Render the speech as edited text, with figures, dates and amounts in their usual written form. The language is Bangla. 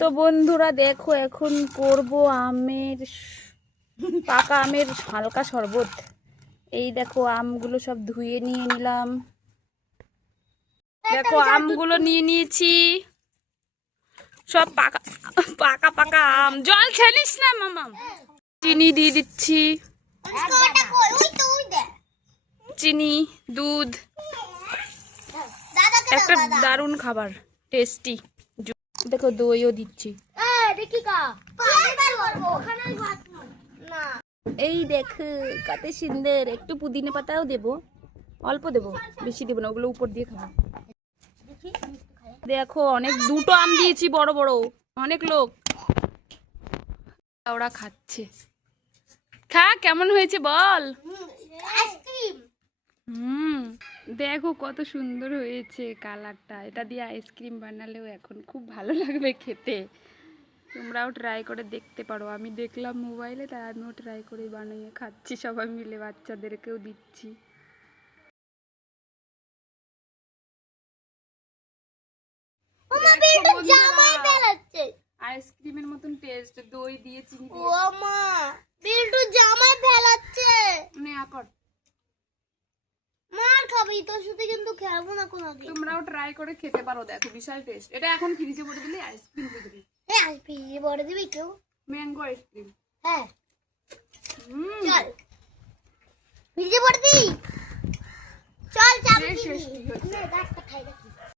তো বন্ধুরা দেখো এখন করব পাকা আমের হালকা শরবত। এই দেখো আমগুলো সব ধুয়ে নিয়ে নিলাম। দেখো আমগুলো নিয়ে নিয়েছি, সব পাকা পাকা পাকা আম। জল খেলিস না মামা। চিনি দিয়ে দিচ্ছি, চিনি, দুধ, একটা দারুণ খাবার, টেস্টি। দেখো দইও দিচ্ছি। এই দেখো কত সুন্দর। একটু পুদিনা পাতাও দেবো, অল্প দেবো, বেশি দেবো না, ওগুলো উপর দিয়ে খাবো। দেখো অনেক, দুটো আম দিয়েছি বড় বড়, অনেক লোক ওরা খাচ্ছে। খা, কেমন হয়েছে বল। দেখো কত সুন্দর হয়েছে কালারটা। এটা দিয়ে আইসক্রিম বানালেও এখন খুব ভালো লাগবে খেতে। তোমরাও ট্রাই করে দেখতে পারো। আমি দেখলাম মোবাইলে, তাই আমিও ট্রাই করে বানিয়ে খাচ্ছি, সবাই মিলে বাচ্চাদেরকেও দিচ্ছি। আইসক্রিমের মতন টেস্ট, দই দিয়ে চিনি দিয়ে। ও মা, বিল্টু জামাই ফেলাচ্ছে। নে আকর, মার খাবি তোর সাথে, কিন্তু খেলবো না কোনোদিন। তোমরাও ট্রাই করে খেতে পারো, দেখো বিশাল টেস্ট। এটা এখন ফ্রিজে ভরে দিলে আইসক্রিম হয়ে যাবে। হ্যাঁ, ফ্রিজে ভরে দিবি কেউ? Mango ice cream. হ্যাঁ, চল ফ্রিজে ভরে দি। চল চাবি নে, গাছটা খাই।